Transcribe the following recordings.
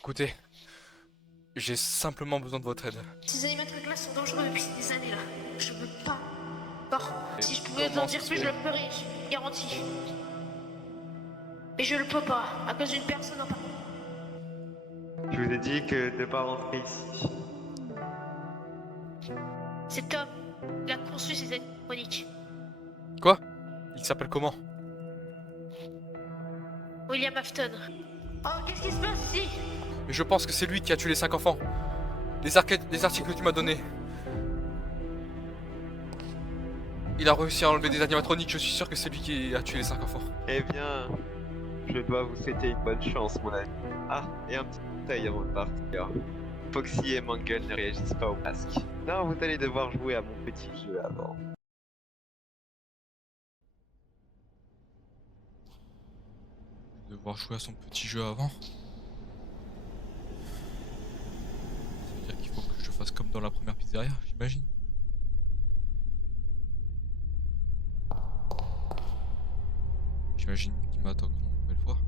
Écoutez, j'ai simplement besoin de votre aide. Ces animaux de glace sont dangereux depuis des années là. Je veux pas. Bon, Et si je pouvais comment t'en dire ça se plus, je fait? le ferais, je garantis. Mais je le peux pas, à cause d'une personne en particulier. Je vous ai dit que de ne pas rentrer ici. C'est Tom. Il a conçu ces animaux chroniques. Quoi? Il s'appelle comment? William Afton. Oh, qu'est-ce qui se passe ici? Mais je pense que c'est lui qui a tué les 5 enfants. Les articles que tu m'as donnés. Il a réussi à enlever des animatroniques, je suis sûr que c'est lui qui a tué les 5 enfants. Eh bien, je dois vous souhaiter une bonne chance, mon ami. Ah, et un petit détail avant de partir. Foxy et Mangle ne réagissent pas au masque. Non, vous allez devoir jouer à mon petit jeu avant. Devoir jouer à son petit jeu avant. Ça veut dire qu'il faut que je fasse comme dans la première pizzeria, j'imagine. J'imagine qu'ils m'attaqueront une nouvelle fois.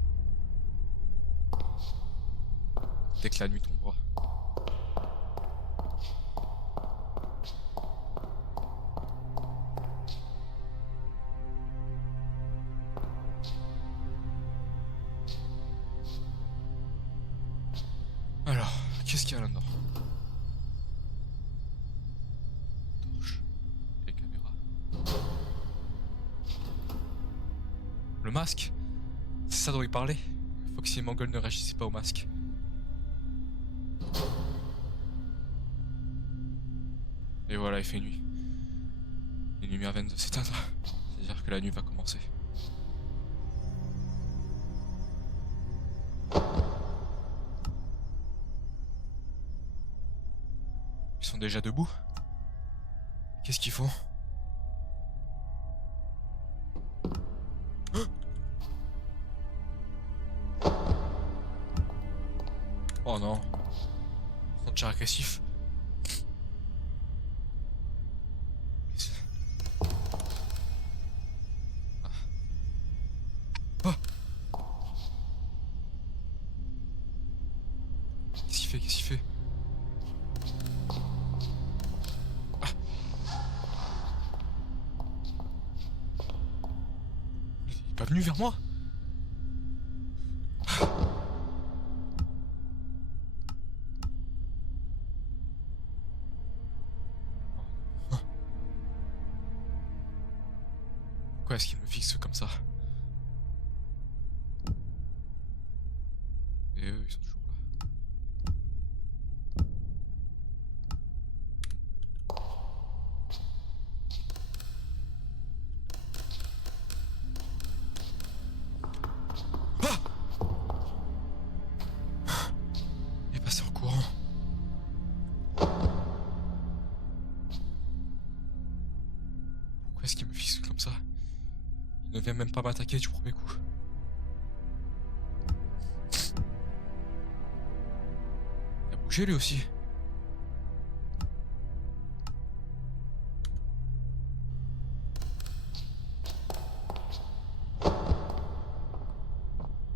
Dès que la nuit tombera. Alors, qu'est-ce qu'il y a là-dedans? Torche. Et caméra. Le masque? C'est ça dont il parlait? Foxy et Mangle ne réagissaient pas au masque. Et voilà, il fait nuit. Les lumières viennent de s'éteindre. C'est-à-dire que la nuit va commencer. Ils sont déjà debout? Qu'est-ce qu'ils font? Oh non. Ils sont déjà agressifs. Ah. Oh. Qu'est-ce qu'il fait? Qu'est-ce qu'il fait? Ah. Il est pas venu vers moi? Pourquoi est-ce qu'il me fixe comme ça? Et eux, ils sont toujours là. Ah! Il est passé en courant. Pourquoi est-ce qu'il me fixe comme ça? Il ne vient même pas m'attaquer du premier coup. Il a bougé lui aussi.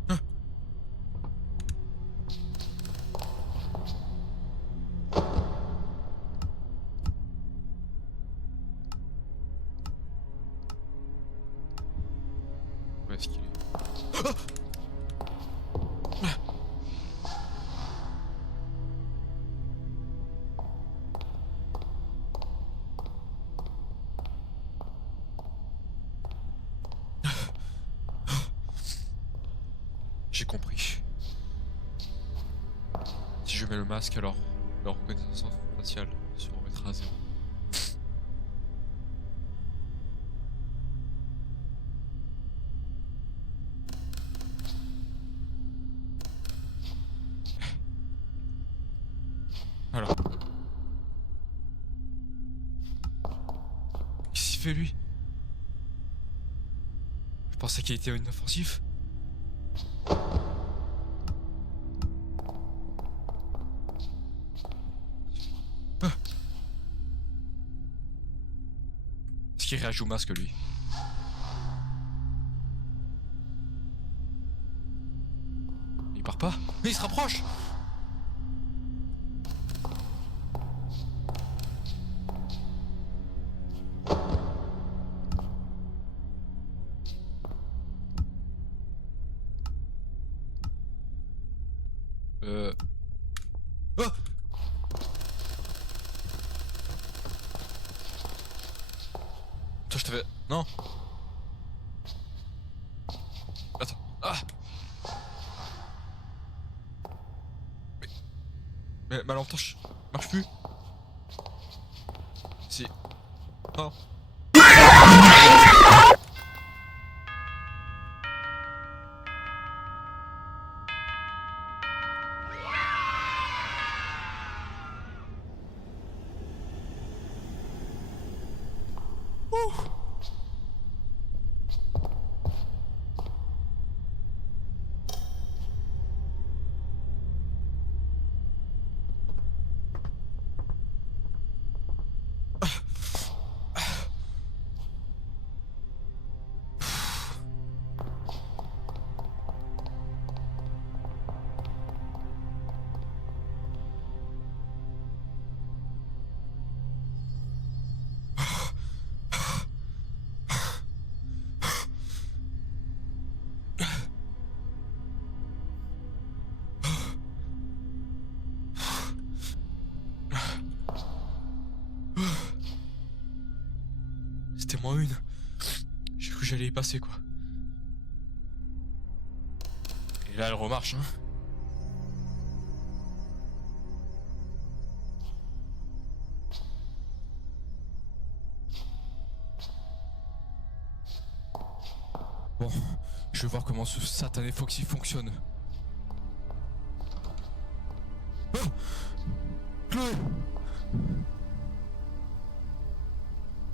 Hein? Où est-ce qu'il est? Ah! J'ai compris. Si je mets le masque, alors leur reconnaissance faciale se remettra à zéro. Alors. Qu'est-ce qu'il fait lui? Je pensais qu'il était inoffensif. Ah. Est-ce qu'il réagit au masque lui? Il part pas? Mais il se rapproche! Oh! Toi, je t'avais... Non. Attends. Ah! Mais ma lampe torche marche plus. Si. Oh. C'était moins une. J'ai cru que j'allais y passer quoi. Et là elle remarche hein. Bon, je vais voir comment ce satané Foxy fonctionne. Oh Chloé!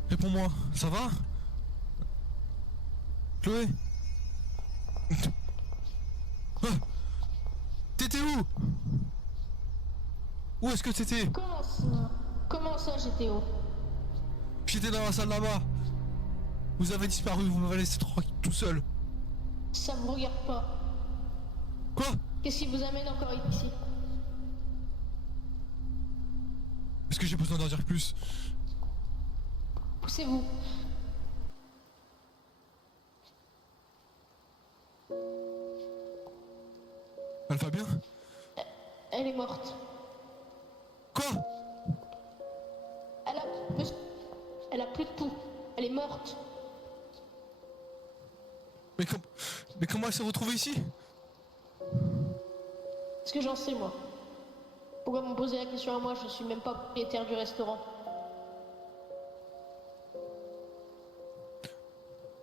Réponds-moi, ça va? Chloé? Ah, t'étais où? Où est-ce que t'étais? Comment ça, j'étais où? J'étais dans la salle là-bas. Vous avez disparu, vous m'avez laissé tout seul. Ça me regarde pas. Quoi? Qu'est-ce qui vous amène encore ici? Est-ce que j'ai besoin d'en dire plus? Poussez-vous. Elle va bien? Elle est morte. Quoi? Elle a plus de pouls. Elle est morte. Mais comment elle s'est retrouvée ici? Est-ce que j'en sais, moi? Pourquoi me poser la question à moi? Je suis même pas propriétaire du restaurant.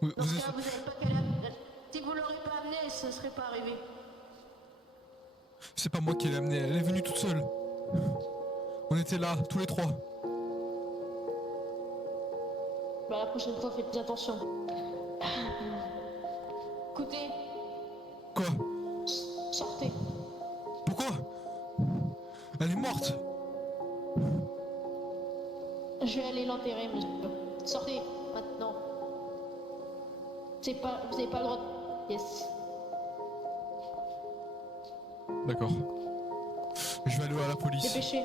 Vous Dans ce êtes... cas, vous avez pas qu'à la... Si vous l'aurez pas amenée, ce serait pas arrivé. C'est pas moi qui l'ai amenée, elle est venue toute seule. On était là, tous les trois. Bah la prochaine fois, faites plus attention. Écoutez, Quoi? sortez. Pourquoi? Elle est morte. Je vais aller l'enterrer, monsieur. Sortez, maintenant. Vous avez pas le droit de... Yes. D'accord. Je vais aller à la police. Dépêchez.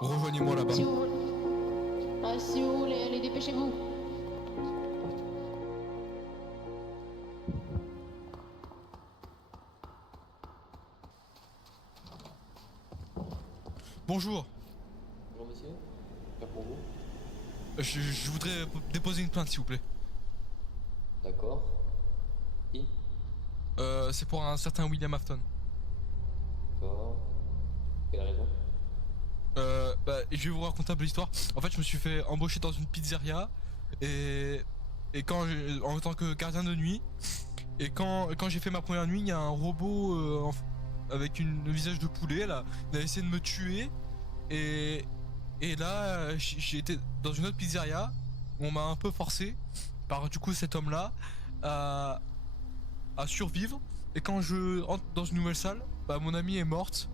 Rejoignez-moi là-bas. Si vous voulez. Ah, si vous voulez, allez, dépêchez-vous. Bonjour. Bonjour monsieur, faire pour vous. Je voudrais déposer une plainte s'il vous plaît. D'accord. Qui? C'est pour un certain William Afton. D'accord. Quelle raison? Je vais vous raconter un peu l'histoire. En fait, je me suis fait embaucher dans une pizzeria et en tant que gardien de nuit. Et quand j'ai fait ma première nuit, il y a un robot avec un visage de poulet là. Il a essayé de me tuer et là j'ai été dans une autre pizzeria où on m'a un peu forcé par du coup cet homme là à survivre. Et quand je rentre dans une nouvelle salle, bah mon amie est morte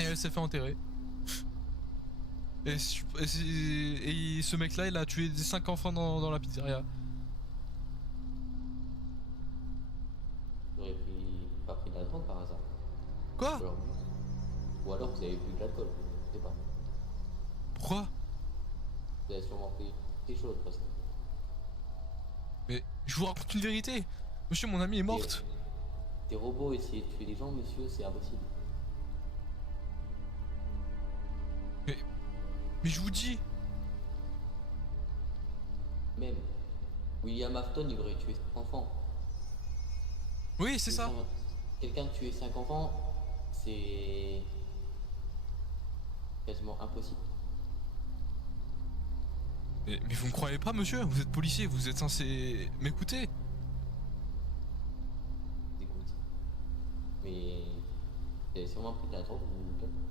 et elle s'est fait enterrer. Et ce mec là il a tué 5 enfants dans la pizzeria. Vous auriez pas pris d'alcool par hasard? Quoi? Ou alors vous avez bu de l'alcool, je sais pas. Pourquoi? Vous avez sûrement pris des choses parce que... Mais je vous raconte une vérité. Monsieur, mon amie est morte. Des robots essayer de tuer les gens, monsieur, c'est impossible. Mais je vous dis. Même William Afton, il aurait tué 5 enfants. Oui, c'est ça. Quelqu'un tuer 5 enfants, c'est quasiment impossible. Mais vous me croyez pas, monsieur? Vous êtes policier, vous êtes censé m'écouter. Écoute. Mais vous avez sûrement pris de la drogue ou quelque chose.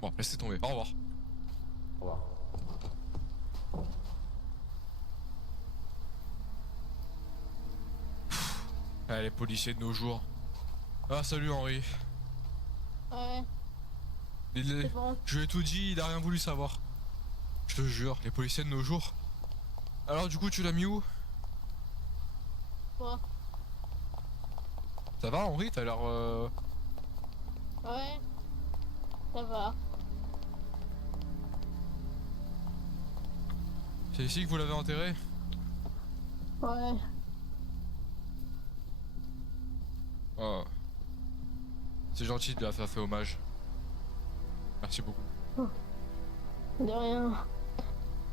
Bon, laissez tomber. Au revoir. Au revoir. Ah, les policiers de nos jours. Ah, salut Henri. Ouais, Il est- c'est bon. Je lui ai tout dit, il a rien voulu savoir. Je te jure, les policiers de nos jours. Alors, du coup, tu l'as mis où? Quoi? Ça va, Henri? T'as l'air. Ouais, ça va. C'est ici que vous l'avez enterré? Ouais. Oh. C'est gentil de lui avoir fait hommage. Merci beaucoup. De rien.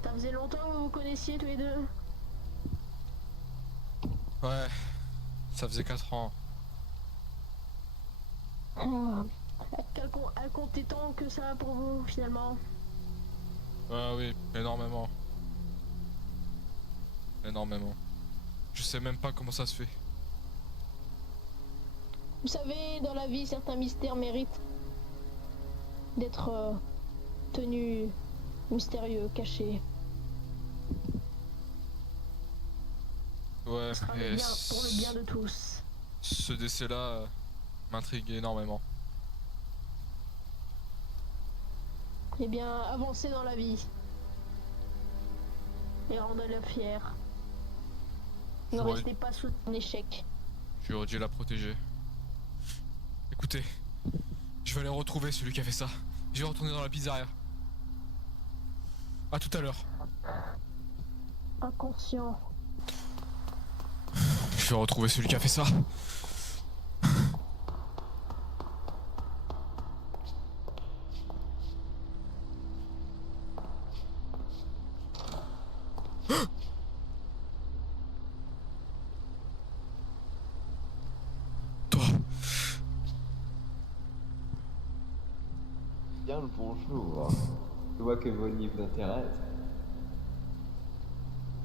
Ça faisait longtemps que vous vous connaissiez tous les deux? Ouais, ça faisait 4 ans. Ah, elle comptait tant que ça pour vous finalement? Ah oui, énormément. Énormément. Je sais même pas comment ça se fait. Vous savez, dans la vie, certains mystères méritent d'être tenus mystérieux, cachés. Ouais, Ce sera et pour le bien de tous. ce décès-là m'intrigue énormément. Eh bien, avancez dans la vie. Et rendez-le fier. Ne J'aurais- restez pas sous un échec. J'aurais dû la protéger. Écoutez, je vais aller retrouver celui qui a fait ça. Je vais retourner dans la pizzeria. À tout à l'heure. Inconscient. Je vais retrouver celui qui a fait ça. Toi. Bien le bonjour. Je vois que vos livres vous intéressent.